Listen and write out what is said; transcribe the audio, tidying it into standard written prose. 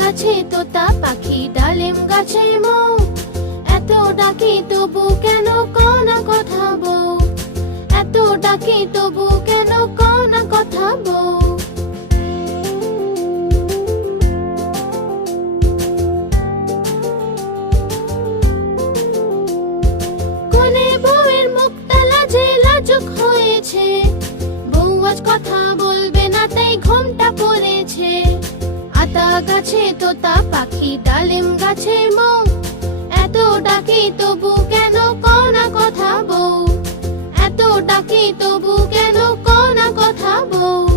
গাছে তোতা পাখি, ডালিম গাছে মৌ, এত ডাকি তবু কেন কও না কথা বউ, এত ডাকি তবু কেন কও না কথা বউ। কোনে বউয়ের মুখটা লাজে লাজুক হয়েছে, বউ আজ কথা বলবে না তাই ঘোমটা পড়েছে। আতা গাছে তোতা পাখি, ডালিম গাছে মৌ, এত ডাকি তবু কেন কও না কথা বউ, এত ডাকি তবু কেন কও না কথা বউ।